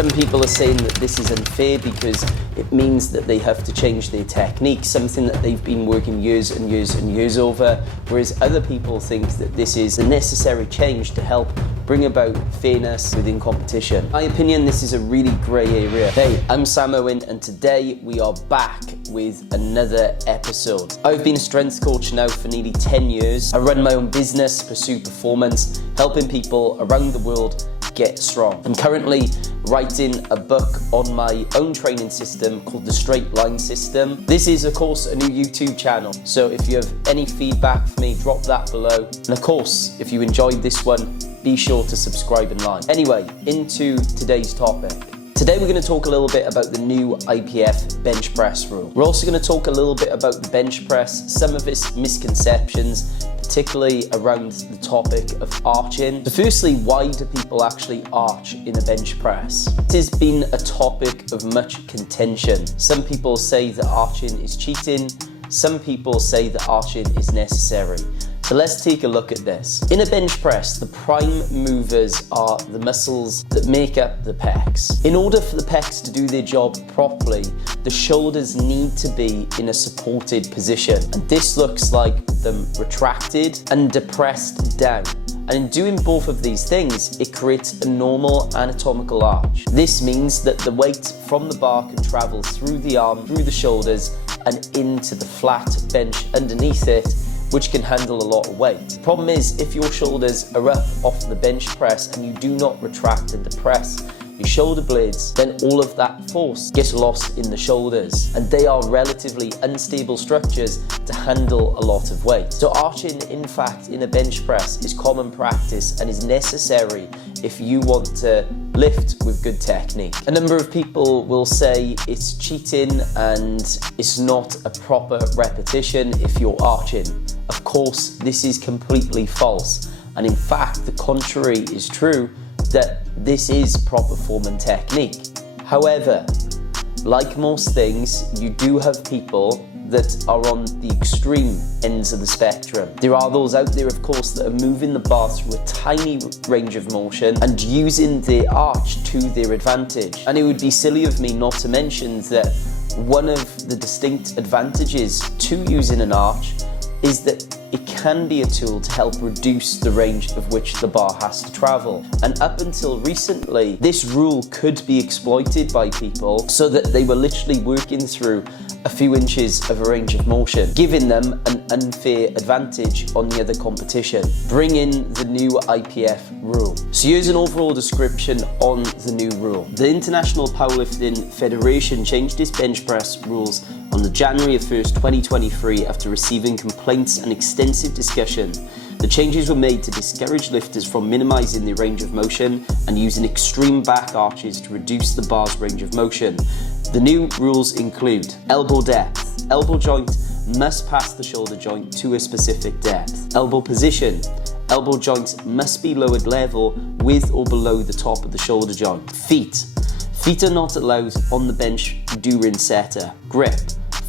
Some people are saying that this is unfair because it means that they have to change their technique, something that they've been working years and years and years over, whereas other people think that this is a necessary change to help bring about fairness within competition. In my opinion, this is a really grey area. Hey, I'm Sam Owen, and today we are back with another episode. I've been a strength coach now for nearly 10 years. I run my own business, pursue performance, helping people around the world get strong. I'm currently writing a book on my own training system called the Straight Line System. This is, of course, a new YouTube channel, so if you have any feedback for me, drop that below. And of course, if you enjoyed this one, be sure to subscribe and like. Anyway, into today's topic. Today we're going to talk a little bit about the new IPF bench press rule. We're also going to talk a little bit about the bench press, some of its misconceptions, particularly around the topic of arching. So firstly, why do people actually arch in a bench press? It has been a topic of much contention. Some people say that arching is cheating. Some people say that arching is necessary. So let's take a look at this. In a bench press, the prime movers are the muscles that make up the pecs. In order for the pecs to do their job properly, the shoulders need to be in a supported position. And this looks like them retracted and depressed down. And in doing both of these things, it creates a normal anatomical arch. This means that the weight from the bar can travel through the arm, through the shoulders, and into the flat bench underneath it, which can handle a lot of weight. The problem is, if your shoulders are up off the bench press and you do not retract and depress your shoulder blades, then all of that force gets lost in the shoulders, and they are relatively unstable structures to handle a lot of weight. So arching, in fact, in a bench press is common practice and is necessary if you want to lift with good technique. A number of people will say it's cheating and it's not a proper repetition if you're arching. Of course, this is completely false, and in fact the contrary is true, that this is proper form and technique. However, like most things, you do have people that are on the extreme ends of the spectrum. There are those out there, of course, that are moving the bar through a tiny range of motion and using their arch to their advantage. And it would be silly of me not to mention that one of the distinct advantages to using an arch is that it can be a tool to help reduce the range of which the bar has to travel. And up until recently, this rule could be exploited by people so that they were literally working through a few inches of a range of motion, giving them an unfair advantage on the other competition. Bring in the new IPF rule. So here's an overall description on the new rule. The International Powerlifting Federation changed its bench press rules on the January 1st, 2023 after receiving complaints and extensive discussion. The changes were made to discourage lifters from minimizing their range of motion and using extreme back arches to reduce the bar's range of motion. The new rules include elbow depth. Elbow joint must pass the shoulder joint to a specific depth. Elbow position. Elbow joints must be lowered level with or below the top of the shoulder joint. Feet. Feet are not allowed on the bench during setup. Grip.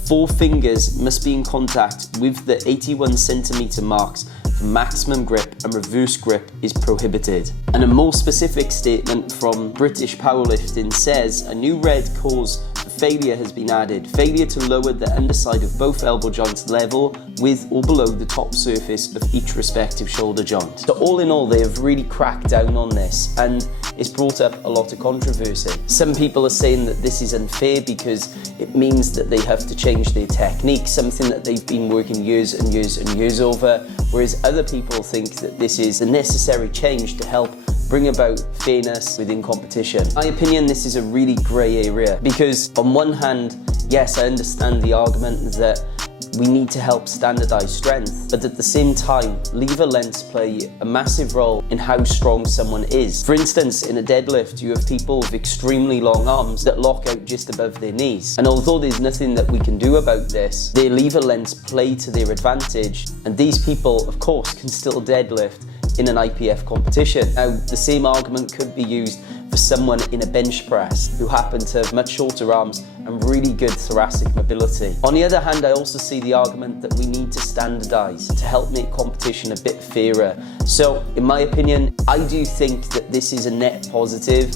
4 fingers must be in contact with the 81 centimeter marks for maximum grip, and reverse grip is prohibited. And a more specific statement from British Powerlifting says a new red cause for failure has been added. Failure to lower the underside of both elbow joints level with or below the top surface of each respective shoulder joint. So all in all, they have really cracked down on this, and it's brought up a lot of controversy. Some people are saying that this is unfair because it means that they have to change their technique, something that they've been working years and years and years over, whereas other people think that this is a necessary change to help bring about fairness within competition. In my opinion, this is a really grey area because on one hand, yes, I understand the argument that we need to help standardize strength, but at the same time, lever lengths play a massive role in how strong someone is. For instance, in a deadlift, you have people with extremely long arms that lock out just above their knees. And although there's nothing that we can do about this, their lever lengths play to their advantage, and these people, of course, can still deadlift in an IPF competition. Now, the same argument could be used for someone in a bench press who happen to have much shorter arms and really good thoracic mobility. On the other hand, I also see the argument that we need to standardize to help make competition a bit fairer. So in my opinion, I do think that this is a net positive,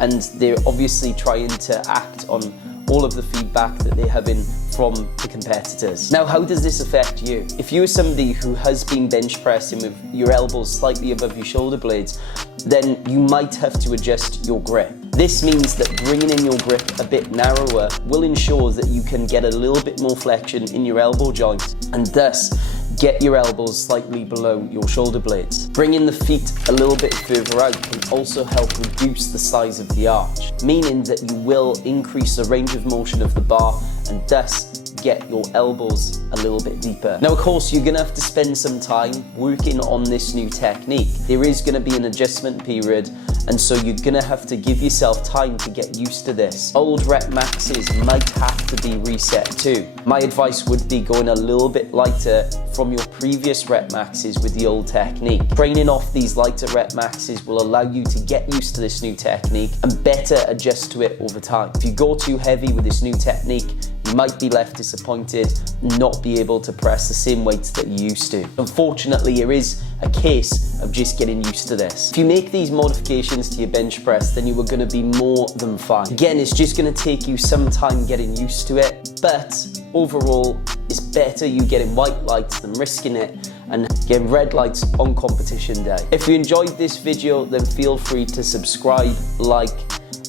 and they're obviously trying to act on all of the feedback that they're having from the competitors. Now, how does this affect you? If you're somebody who has been bench pressing with your elbows slightly above your shoulder blades, then you might have to adjust your grip. This means that bringing in your grip a bit narrower will ensure that you can get a little bit more flexion in your elbow joint and thus get your elbows slightly below your shoulder blades. Bringing the feet a little bit further out can also help reduce the size of the arch, meaning that you will increase the range of motion of the bar and thus get your elbows a little bit deeper. Now, of course, you're gonna have to spend some time working on this new technique. There is gonna be an adjustment period, and so you're gonna have to give yourself time to get used to this. Old rep maxes might have to be reset too. My advice would be going a little bit lighter from your previous rep maxes with the old technique. Training off these lighter rep maxes will allow you to get used to this new technique and better adjust to it over time. If you go too heavy with this new technique, you might be left disappointed and not be able to press the same weights that you used to. Unfortunately, it is a case of just getting used to this. If you make these modifications to your bench press, then you are going to be more than fine. Again, it's just going to take you some time getting used to it, but overall, it's better you getting white lights than risking it and getting red lights on competition day. If you enjoyed this video, then feel free to subscribe, like,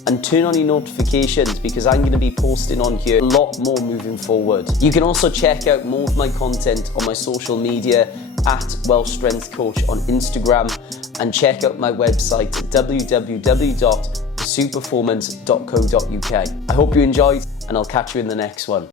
and turn on your notifications because I'm going to be posting on here a lot more moving forward. You can also check out more of my content on my social media at Welsh Strength Coach on Instagram, and check out my website at www.pursuitperformance.co.uk. I hope you enjoyed, and I'll catch you in the next one.